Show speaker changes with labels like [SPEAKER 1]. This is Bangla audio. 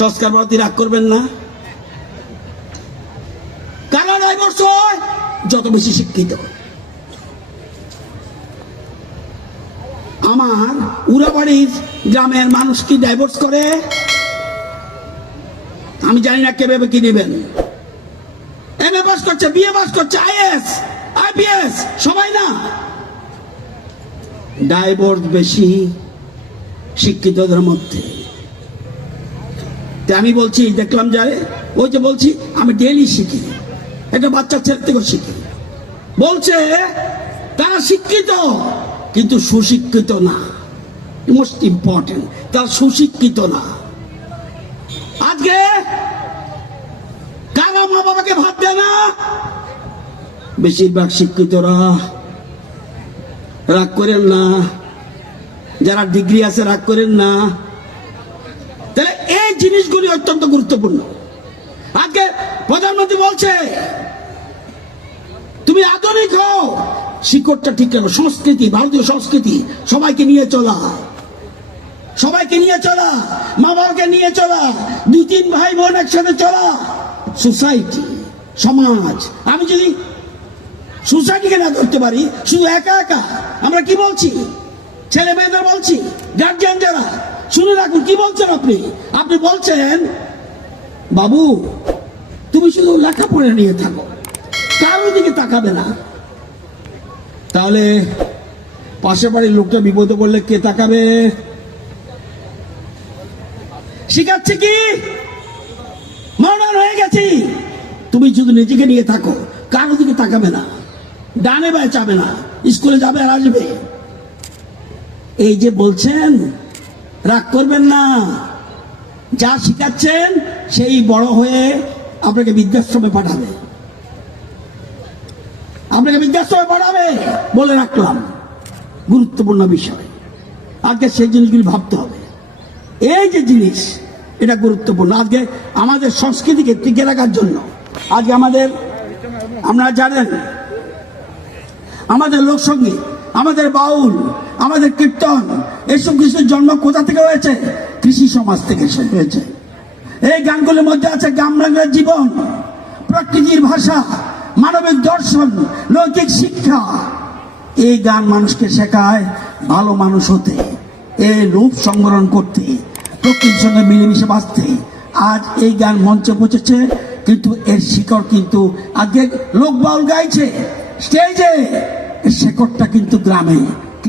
[SPEAKER 1] সংস্কার ভারতী রাগ করবেন না। কারা ডাইভোর্স হয় যত বেশি শিক্ষিত, আমার উড়াবাড়ির গ্রামের মানুষ কি ডাইভোর্স করে? আমি জানি না কে ভেবে কি নেবেন এম এ পাস করছে বিএ পাস করছে আইএস আইপিএস সবাই না। ডাইভোর্স বেশি শিক্ষিতদের মধ্যে। আমি বলছি, দেখলাম যারে ওই যে বলছি, আমি ডেলি শিখি। একটা বাচ্চা ছেলে থেকেও শিখি। বলছে, তারা শিক্ষিত, কিন্তু সুশিক্ষিত না। মোস্ট ইম্পর্টেন্ট তারা সুশিক্ষিত না। আজকে কারা মা বাবাকে ভাত দেয় না? বেশিরভাগ শিক্ষিতরা রাগ করেন না। যারা ডিগ্রি আছে, রাগ করেন না। জিনিসগুলি অত্যন্ত গুরুত্বপূর্ণ। আজকে প্রধানমন্ত্রী বলছে, তুমি আধুনিক হও, শিকড়টা ঠিক রাখো। সংস্কৃতি, ভারতীয় সংস্কৃতি, সবাইকে নিয়ে চলা। সবাইকে নিয়ে চলা মা বাবাকে নিয়ে চলা, দুই তিন ভাই বোন একসাথে চলা। সোসাইটি সমাজ, আমি যদি সোসাইটিকে না ধরতে পারি, শুধু একা একা, আমরা কি বলছি? ছেলে মেয়েদের বলছি গার্জিয়ান যারা শুনে রাখুন, কি বলছেন আপনি? আপনি বলছেন, বাবু, তুমি শুধু লেখাপড়া নিয়ে থাকো, কারোর দিকে তাকাবে না। তাহলে পাশের বাড়ির লোকটা বিপদে পড়লে কে তাকাবে? শিখাচ্ছে কি? মডার্ন হয়ে গেছি। তুমি শুধু নিজেকে নিয়ে থাকো কারও দিকে তাকাবে না। ডানে বায় চাবে না, স্কুলে যাবে আর আসবে। এই যে বলছেন রাগ করবেন না। যা শিখাচ্ছেন, সেই বড় হয়ে আপনাকে বৃদ্ধাশ্রমে পাঠাবে। আপনাকে বৃদ্ধাশ্রমে পাঠাবে বলে রাখলাম। গুরুত্বপূর্ণ বিষয়। আজকে সেই জিনিসগুলি ভাবতে হবে। এই যে জিনিস, এটা গুরুত্বপূর্ণ। আজকে আমাদের সংস্কৃতিকে টিকে রাখার জন্য, আজকে আমাদের, আপনারা জানেন, আমাদের লোকসঙ্গীত আমাদের বাউল আমাদের কীর্তন, এসব কিছুর জন্ম কোথা থেকে হয়েছে? কৃষি সমাজ থেকে হয়েছে। এই গানগুলির মধ্যে আছে গ্রাম বাংলার জীবন, প্রকৃতির ভাষা মানবিক দর্শন নৈতিক শিক্ষা। এই গান মানুষকে শেখায় ভালো মানুষ হতে এই রূপ সংগ্রহণ করতে প্রকৃতির সঙ্গে মিলেমিশে বাঁচতে। আজ এই গান মঞ্চে পৌঁছেছে, কিন্তু এর শিকড় কিন্তু আজকে লোক বাউল গাইছে, স্টেজে শেকড়টা কিন্তু গ্রামে।